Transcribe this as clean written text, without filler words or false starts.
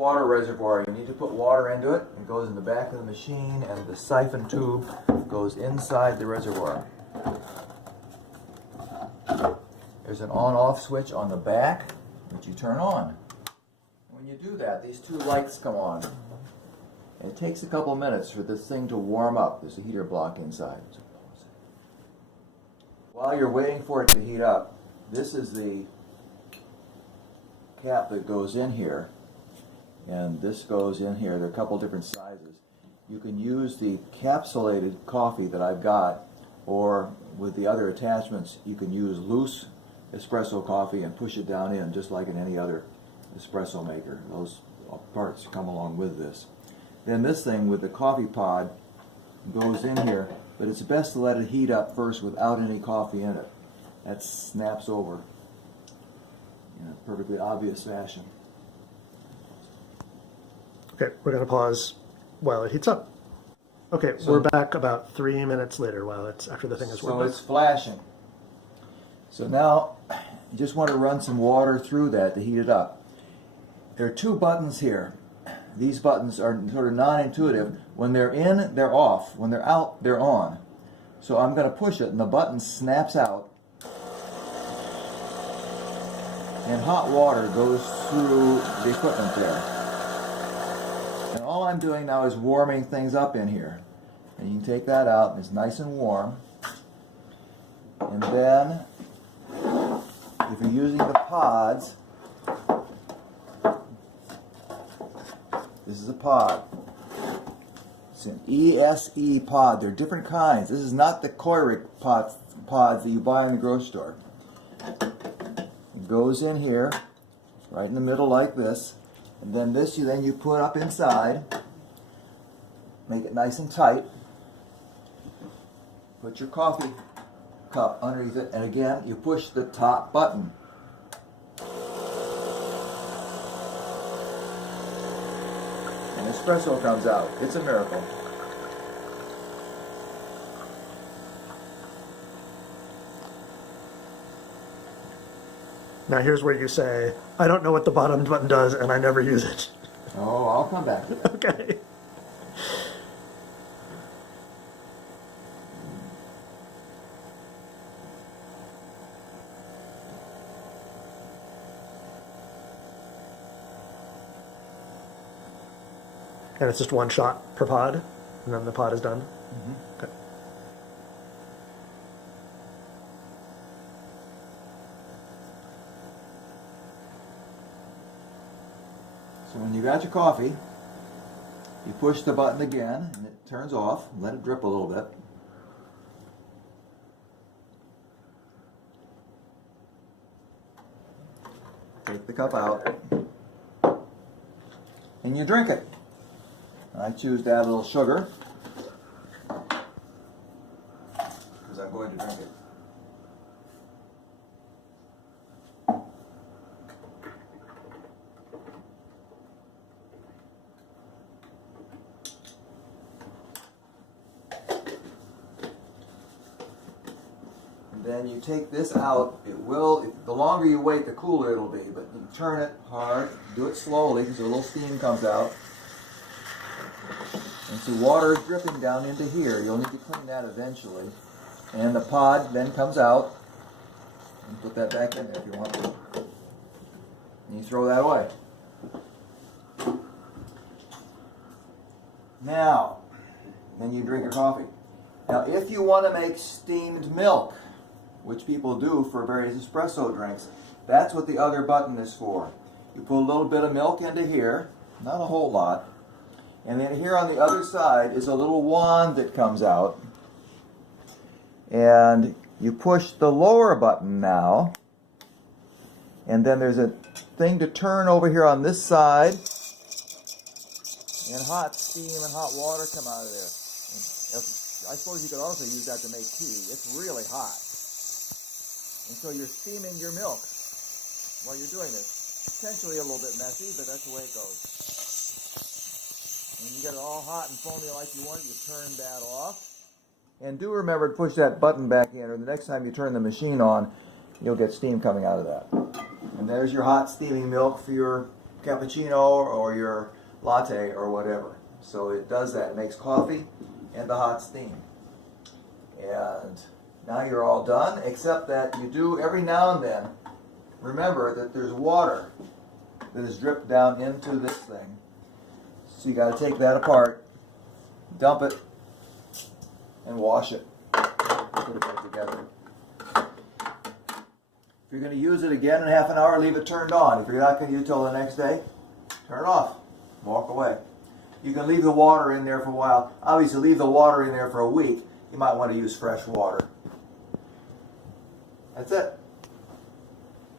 water reservoir. You need to put water into it. It goes in the back of the machine, and the siphon tube goes inside the reservoir. There's an on-off switch on the back, which you turn on. When you do that, these two lights come on. And it takes a couple minutes for this thing to warm up. There's a heater block inside. While you're waiting for it to heat up, this is the cap that goes in here. And this goes in here. There are a couple different sizes. You can use the capsulated coffee that I've got, or with the other attachments, you can use loose espresso coffee and push it down in just like in any other espresso maker. Those parts come along with this. Then this thing with the coffee pod goes in here, but it's best to let it heat up first without any coffee in it. That snaps over in a perfectly obvious fashion. Okay, we're going to pause while it heats up. Okay, so we're back about 3 minutes later while it's after the thing is warmed up. So it's flashing. So now you just want to run some water through that to heat it up. There are two buttons here. These buttons are sort of non-intuitive. When they're in, they're off. When they're out, they're on. So I'm going to push it, and the button snaps out. And hot water goes through the equipment there. And all I'm doing now is warming things up in here. And you can take that out, and it's nice and warm. And then, if you're using the pods, this is a pod. It's an ESE pod. There are different kinds. This is not the Keurig pods that you buy in the grocery store. It goes in here, right in the middle like this. And then this you put up inside. Make it nice and tight. Put your coffee cup underneath it. And again, you push the top button. Espresso comes out. It's a miracle. Now here's where you say, I don't know what the bottom button does and I never use it. Oh, I'll come back to that. Okay. And it's just one shot per pod, and then the pod is done? Mm-hmm. Okay. So when you got your coffee, you push the button again, and it turns off. Let it drip a little bit. Take the cup out, and you drink it. I choose to add a little sugar because I'm going to drink it. And then you take this out. It will, the longer you wait, the cooler it'll be, but you turn it hard, do it slowly because a little steam comes out. And so water is dripping down into here. You'll need to clean that eventually. And the pod then comes out. And put that back in there if you want to. And you throw that away. Now, then you drink your coffee. Now, if you want to make steamed milk, which people do for various espresso drinks, that's what the other button is for. You put a little bit of milk into here, not a whole lot. And then here on the other side is a little wand that comes out. And you push the lower button now. And then there's a thing to turn over here on this side. And hot steam and hot water come out of there. I suppose you could also use that to make tea. It's really hot. And so you're steaming your milk while you're doing this. Potentially a little bit messy, but that's the way it goes. When you get it all hot and foamy like you want, you turn that off. And do remember to push that button back in, or the next time you turn the machine on, you'll get steam coming out of that. And there's your hot steaming milk for your cappuccino or your latte or whatever. So it does that. It makes coffee and the hot steam. And now you're all done, except that you do every now and then remember that there's water that is dripped down into this thing. So you got to take that apart, dump it, and wash it. Put it back together. If you're going to use it again in half an hour, leave it turned on. If you're not going to use it till the next day, turn it off. Walk away. You can leave the water in there for a while. Obviously, leave the water in there for a week. You might want to use fresh water. That's it.